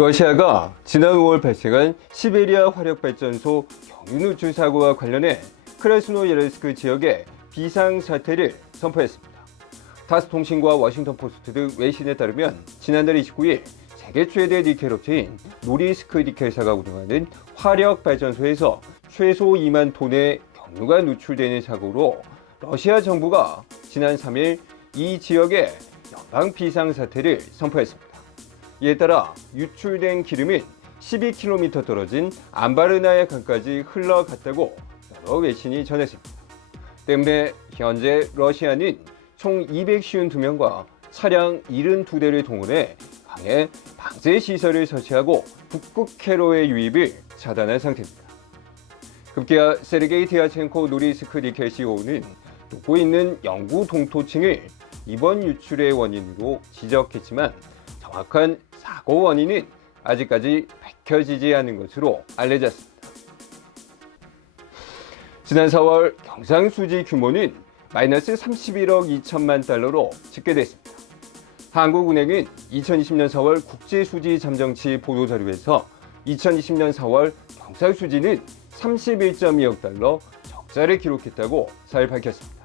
러시아가 지난 5월 발생한 시베리아 화력발전소 경유 누출 사고와 관련해 크라스노예르스크 지역에 비상사태를 선포했습니다. 타스통신과 워싱턴 포스트 등 외신에 따르면 지난달 29일 세계 최대 니켈 업체인 노리스크 니켈사가 운영하는 화력발전소에서 최소 2만 톤의 경유가 누출되는 사고로 러시아 정부가 지난 3일 이 지역에 연방 비상사태를 선포했습니다. 이에 따라 유출된 기름은 12km 떨어진 안바르나의 강까지 흘러갔다고 여러 외신이 전했습니다. 때문에 현재 러시아는 총 252명과 차량 72대를 동원해 강에 방제 시설을 설치하고 북극 캐로의 유입을 차단한 상태입니다. 급기야 세르게이 티아첸코 노리스크 니켈 CEO는 돕고 있는 영구 동토층을 이번 유출의 원인으로 지적했지만 정확한 사고 원인은 아직까지 밝혀지지 않은 것으로 알려졌습니다. 지난 4월 경상수지 규모는 마이너스 31억 2천만 달러로 집계됐습니다. 한국은행은 2020년 4월 국제수지 잠정치 보도자료에서 2020년 4월 경상수지는 31.2억 달러 적자를 기록했다고 잘 밝혔습니다.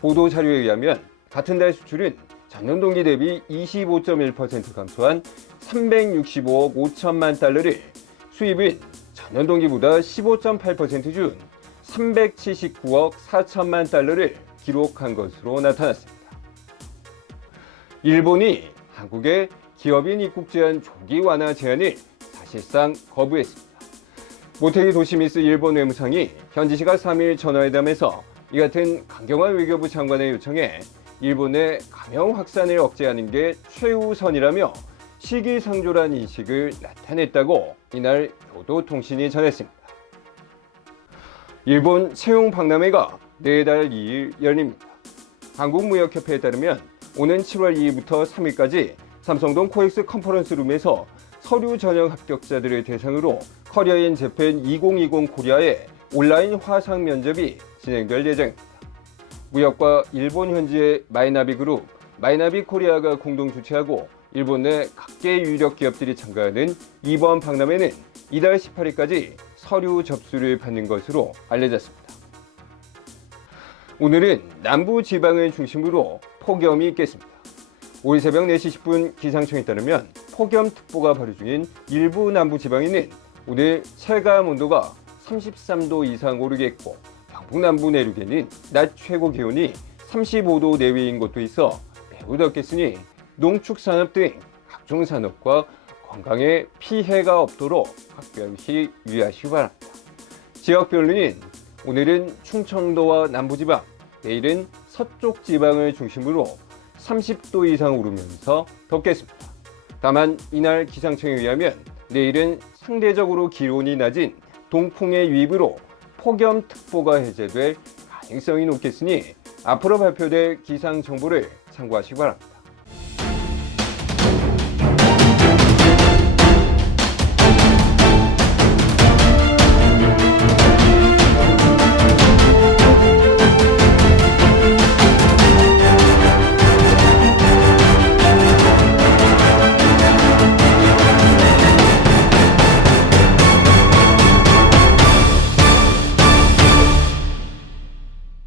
보도자료에 의하면 같은 달 수출은 전년 동기 대비 25.1% 감소한 365억 5천만 달러를 수입은 전년 동기보다 15.8%준 379억 4천만 달러를 기록한 것으로 나타났습니다. 일본이 한국의 기업인 입국 제한 조기 완화 제한을 사실상 거부했습니다. 모테기 도시미스 일본 외무상이 현지 시각 3일 전화회담에서 이 같은 강경한 외교부 장관의 요청에 일본의 감염 확산을 억제하는 게 최우선이라며 시기상조란 인식을 나타냈다고 이날 교도통신이 전했습니다. 일본 채용 박람회가 내달 2일 열립니다. 한국무역협회에 따르면 오는 7월 2일부터 3일까지 삼성동 코엑스 컨퍼런스룸에서 서류 전형 합격자들을 대상으로 커리어인 재팬 2020 코리아의 온라인 화상 면접이 진행될 예정입니다. 무역과 일본 현지의 마이나비 그룹, 마이나비 코리아가 공동 주최하고 일본 내 각계 유력 기업들이 참가하는 이번 박람회는 이달 18일까지 서류 접수를 받는 것으로 알려졌습니다. 오늘은 남부 지방을 중심으로 폭염이 있겠습니다. 5일 새벽 4시 10분 기상청에 따르면 폭염특보가 발효 중인 일부 남부 지방에는 오늘 체감 온도가 33도 이상 오르겠고 경북 남부 내륙에는 낮 최고 기온이 35도 내외인 곳도 있어 매우 덥겠으니 농축산업 등 각종 산업과 건강에 피해가 없도록 각별히 유의하시기 바랍니다. 지역별로는 오늘은 충청도와 남부지방, 내일은 서쪽 지방을 중심으로 30도 이상 오르면서 덥겠습니다. 다만 이날 기상청에 의하면 내일은 상대적으로 기온이 낮은 동풍의 유입으로 폭염특보가 해제될 가능성이 높겠으니 앞으로 발표될 기상 정보를 참고하시기 바랍니다.